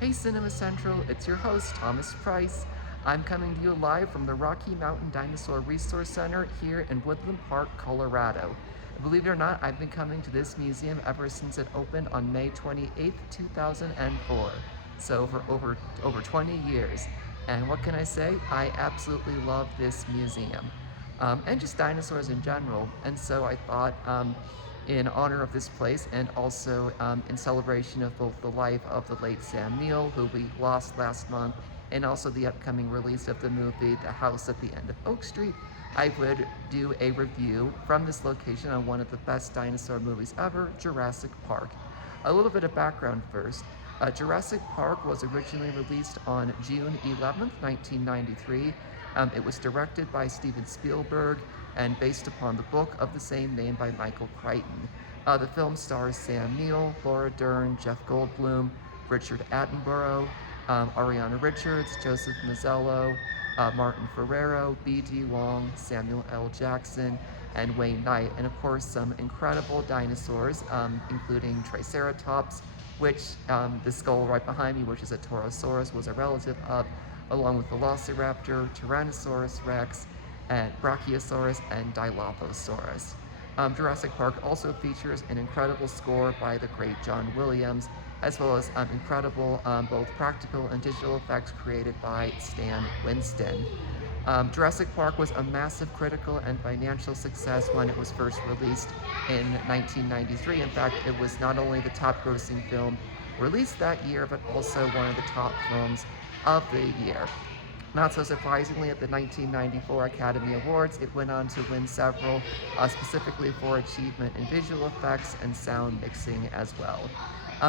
Hey Cinema Central, it's your host, Thomas Price. I'm coming to you live from the Rocky Mountain Dinosaur Resource Center here in Woodland Park, Colorado. Believe it or not, I've been coming to this museum ever since it opened on May 28th, 2004. So for over 20 years. And what can I say? I absolutely love this museum. And just dinosaurs in general. And so I thought, in honor of this place and also in celebration of both the life of the late Sam Neill, who we lost last month, and also the upcoming release of the movie The House at the End of Oak Street, I would do a review from this location on one of the best dinosaur movies ever, Jurassic Park. A little bit of background first. Jurassic Park was originally released on June 11th, 1993. It was directed by Steven Spielberg and based upon the book of the same name by Michael Crichton. The film stars Sam Neill, Laura Dern, Jeff Goldblum, Richard Attenborough, Ariana Richards, Joseph Mazzello, Martin Ferrero, B.D. Wong, Samuel L. Jackson, and Wayne Knight, and of course some incredible dinosaurs, including Triceratops, which the skull right behind me, which is a Torosaurus, was a relative of, along with Velociraptor, Tyrannosaurus Rex, and Brachiosaurus, and Dilophosaurus. Jurassic Park also features an incredible score by the great John Williams, as well as incredible both practical and digital effects created by Stan Winston. Jurassic Park was a massive critical and financial success when it was first released in 1993. In fact, it was not only the top grossing film released that year, but also one of the top films of the year. Not so surprisingly, at the 1994 Academy Awards, it went on to win several, specifically for achievement in visual effects and sound mixing as well.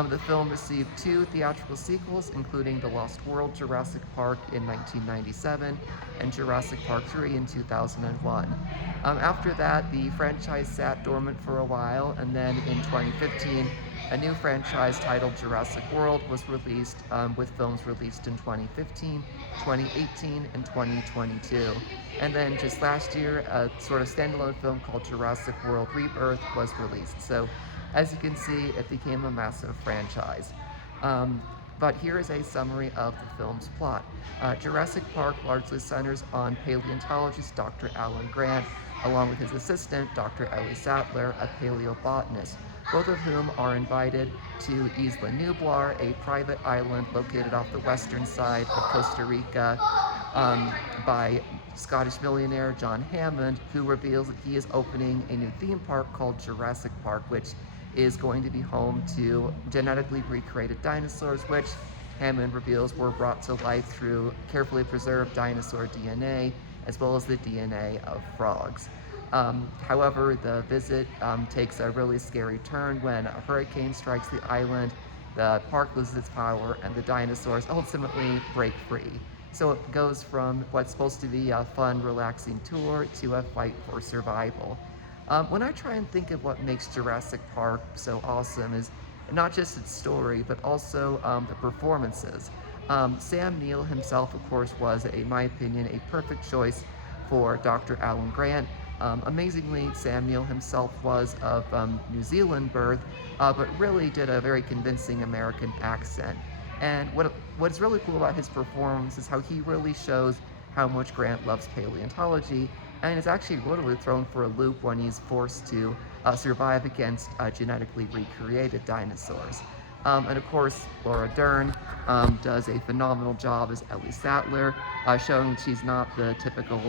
The film received two theatrical sequels, including The Lost World Jurassic Park in 1997 and Jurassic Park 3 in 2001. After that, the franchise sat dormant for a while, and then in 2015, a new franchise titled Jurassic World was released, with films released in 2015, 2018, and 2022. And then just last year, a sort of standalone film called Jurassic World Rebirth was released. So, as you can see, it became a massive franchise. But here is a summary of the film's plot. Jurassic Park largely centers on paleontologist Dr. Alan Grant, along with his assistant, Dr. Ellie Sattler, a paleobotanist, both of whom are invited to Isla Nublar, a private island located off the western side of Costa Rica, by Scottish millionaire John Hammond, who reveals that he is opening a new theme park called Jurassic Park, which is going to be home to genetically recreated dinosaurs, which Hammond reveals were brought to life through carefully preserved dinosaur DNA, as well as the DNA of frogs. However, the visit takes a really scary turn when a hurricane strikes the island, the park loses its power, and the dinosaurs ultimately break free. So it goes from what's supposed to be a fun, relaxing tour to a fight for survival. When I try and think of what makes Jurassic Park so awesome is not just its story, but also the performances. Sam Neill himself, of course, was, in my opinion, a perfect choice for Dr. Alan Grant. Amazingly, Sam Neill himself was of New Zealand birth, but really did a very convincing American accent. And what's really cool about his performance is how he really shows how much Grant loves paleontology, and is actually literally thrown for a loop when he's forced to survive against genetically recreated dinosaurs. And of course, Laura Dern does a phenomenal job as Ellie Sattler, showing she's not the typical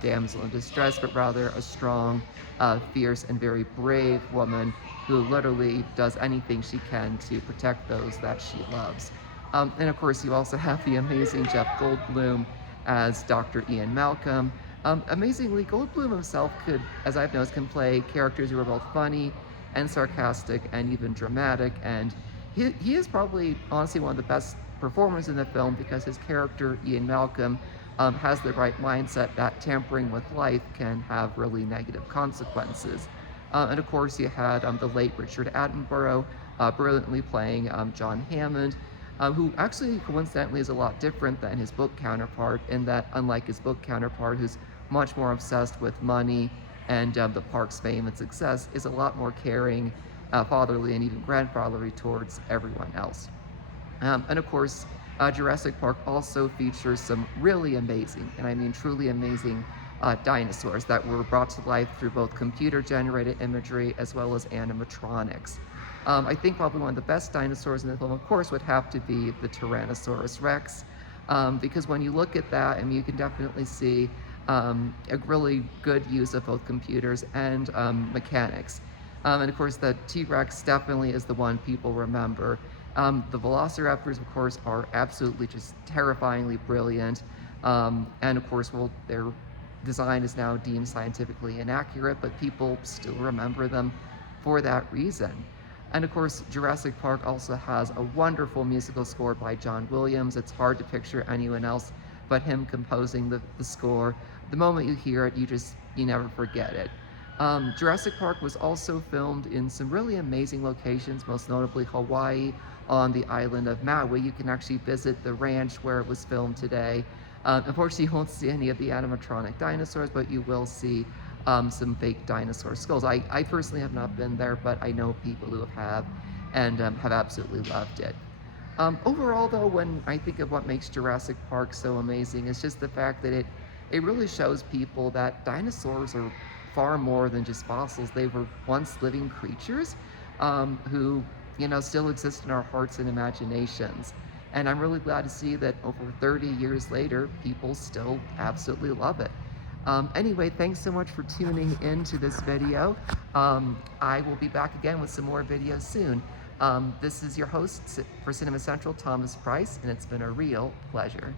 damsel in distress, but rather a strong, fierce, and very brave woman who literally does anything she can to protect those that she loves. And of course, you also have the amazing Jeff Goldblum as Dr. Ian Malcolm. Amazingly, Goldblum himself could, as I've noticed, can play characters who are both funny and sarcastic and even dramatic, and he is probably, honestly, one of the best performers in the film because his character, Ian Malcolm, has the right mindset that tampering with life can have really negative consequences. And of course, you had the late Richard Attenborough brilliantly playing John Hammond, who actually coincidentally is a lot different than his book counterpart, in that, unlike his book counterpart, who's much more obsessed with money and the park's fame and success, is a lot more caring, fatherly, and even grandfatherly towards everyone else. And of course, Jurassic Park also features some really amazing, and I mean truly amazing, dinosaurs that were brought to life through both computer generated imagery as well as animatronics. I think probably one of the best dinosaurs in the film, of course, would have to be the Tyrannosaurus Rex, because when you look at that, I mean, you can definitely see a really good use of both computers and mechanics. And of course, the T Rex definitely is the one people remember. The velociraptors, of course, are absolutely just terrifyingly brilliant. And of course, well, their design is now deemed scientifically inaccurate, but people still remember them for that reason. And of course, Jurassic Park also has a wonderful musical score by John Williams. It's hard to picture anyone else but him composing the score. The moment you hear it, you never forget it. Jurassic Park was also filmed in some really amazing locations, most notably Hawaii on the island of Maui. You can actually visit the ranch where it was filmed today. Unfortunately, you won't see any of the animatronic dinosaurs, but you will see some fake dinosaur skulls. I personally have not been there, but I know people who have and have absolutely loved it. Overall, though, when I think of what makes Jurassic Park so amazing, it's just the fact that it really shows people that dinosaurs are far more than just fossils. They were once living creatures who, still exist in our hearts and imaginations. And I'm really glad to see that over 30 years later, people still absolutely love it. Anyway, thanks so much for tuning into this video. I will be back again with some more videos soon. This is your host for Cinema Central, Thomas Price, and it's been a real pleasure.